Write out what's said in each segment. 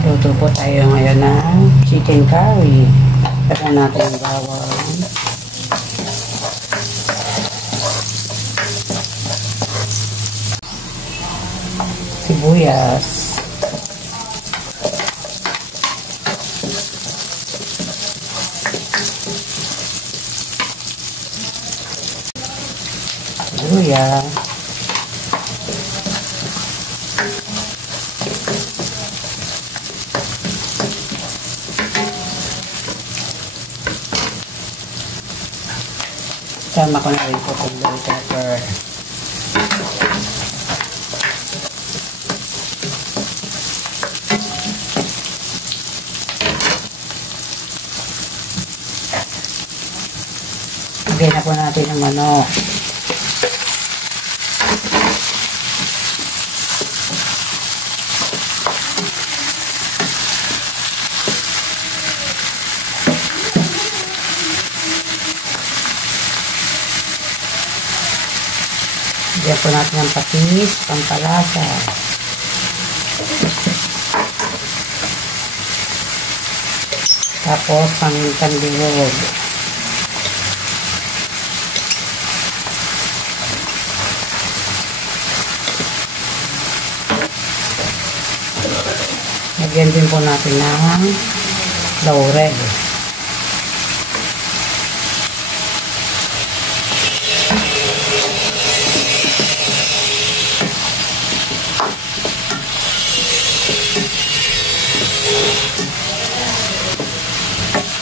Luto po tayo ngayon ng chicken curry. Lagyan natin yung bawang. Sibuyas. Luya. Sama ko na rin po itong bell pepper. Lagyan na po natin ang manok. Lagyan po natin ang patis, pampalasa. Tapos, pamintang bilog. Lagyan din po natin ng laurel.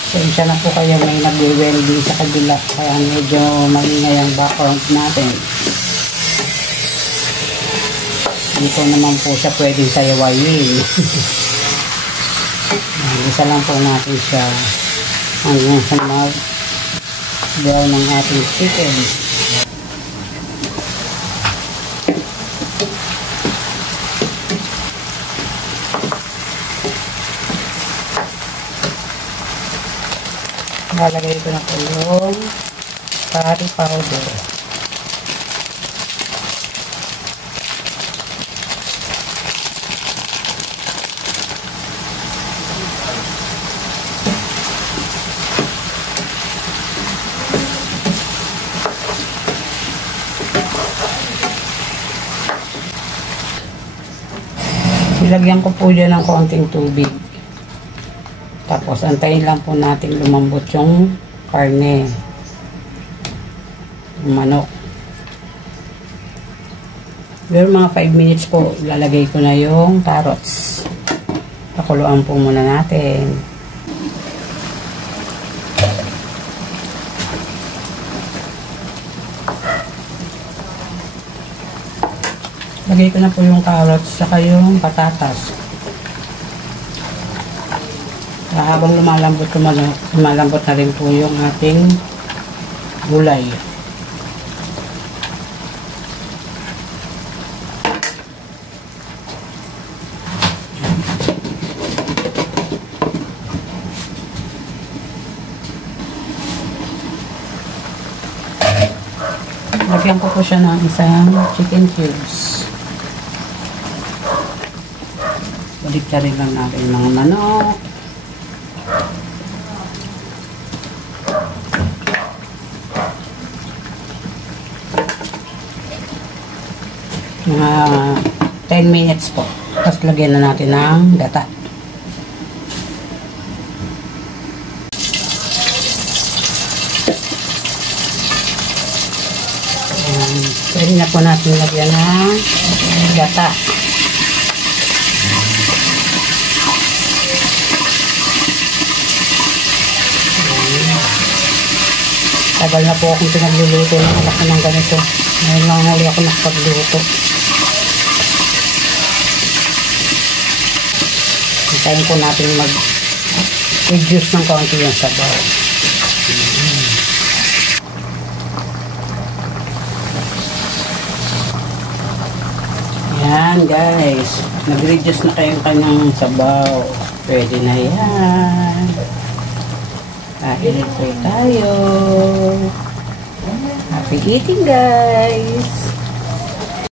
Sensya na po kayo, may nagwe-welding sa kabila, kaya medyo maingay ang background natin. Dito naman po siya pwedeng sayawayin. Isa lang po natin siya hanggang sa mag-brown ng ating chicken. Lalagay ko na po yung curry powder. Ilagyan ko po dyan ng konting tubig. Tapos, antayin lang po natin lumambot yung karne. Yung manok. Pero mga 5 minutes po, lalagay ko na yung carrots. Pakuluan po muna natin. Lagay ko na po yung carrots saka yung patatas. Habang lumalambot na rin po yung ating gulay. Lagyan ko po siya ng isang chicken cubes. Balik na rin lang natin mga manok. Mga 10 minutes po. Tapos lagyan na natin ng gata. Pwede na po natin lagyan ng gata. Tagal na po akong pinagluluto ng anak ko ng ganito. Ngayon lang huli ako nakapagluto. Hintayin po natin mag-reduce ng kaunti yung sabaw. Yan guys. Nag-reduce na kayong kanyang sabaw. Pwede na yan. Kain po tayo. Happy eating guys!